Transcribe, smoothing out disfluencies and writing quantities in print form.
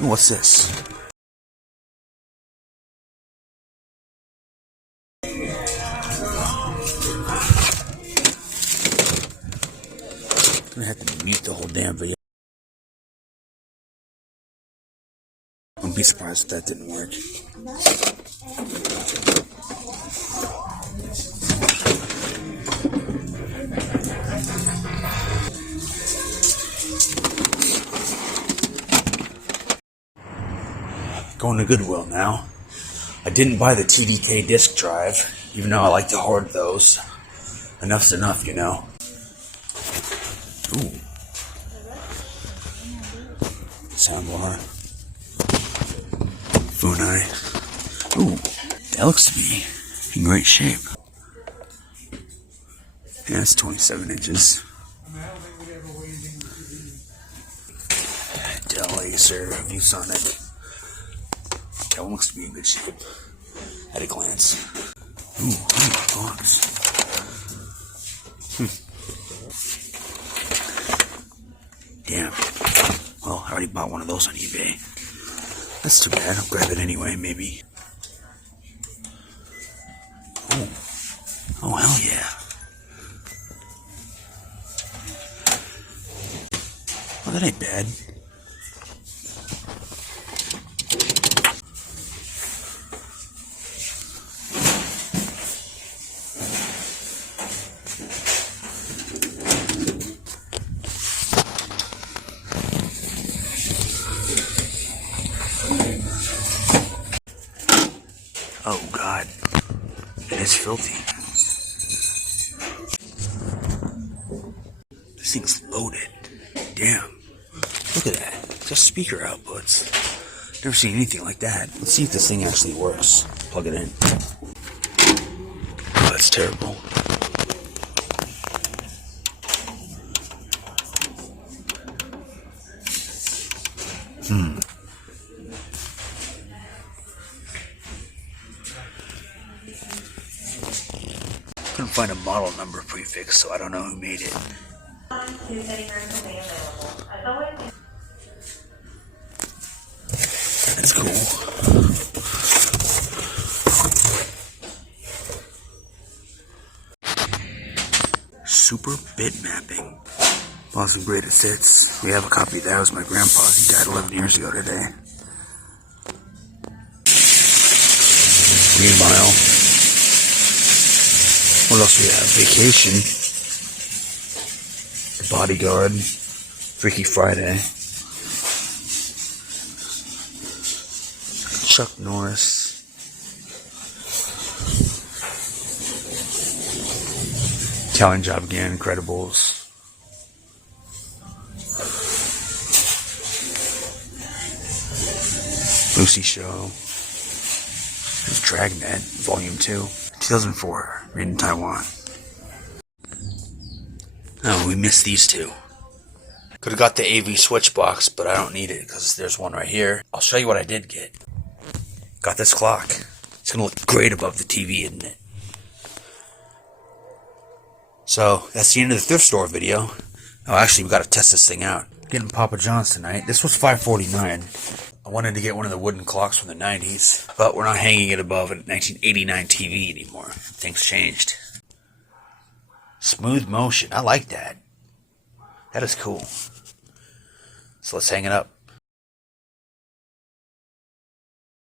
What's this? I'm gonna have to mute the whole damn video. I'd be surprised if that didn't work. Going to Goodwill now. I didn't buy the TDK disk drive, even though I like to hoard those. Enough's enough, you know. Ooh. Soundbar. Funai. Ooh. That looks to be in great shape. Yeah, it's 27 inches. Dell Laser ViewSonic. That one looks to be in good shape at a glance. Ooh, $100. Damn. Well, I already bought one of those on eBay. That's too bad. I'll grab it anyway, maybe. Oh. Oh, hell yeah. Well, that ain't bad. Oh God, it is filthy. This thing's loaded. Damn, look at that. Just speaker outputs. Never seen anything like that. Let's see if this thing actually works. Plug it in. Oh, that's terrible. Couldn't find a model number prefix, so I don't know who made it. That's cool. Super bit mapping. Awesome greatest hits. We have a copy of that. It was my grandpa's. He died 11 years ago today. Meanwhile, what else we have? Vacation, Bodyguard, Freaky Friday, Chuck Norris, Italian Job again, Incredibles, Lucy Show, Dragnet, Volume 2. 2004, made in Taiwan. Oh, we missed these two. Could have got the AV switch box, but I don't need it because there's one right here. I'll show you what I did get. Got this clock. It's going to look great above the TV, isn't it? So, that's the end of the thrift store video. Oh, actually, we got to test this thing out. Getting Papa John's tonight. This was $5.49. I wanted to get one of the wooden clocks from the 90s, but we're not hanging it above a 1989 TV anymore. Things changed. Smooth motion. I like that. That is cool. So let's hang it up.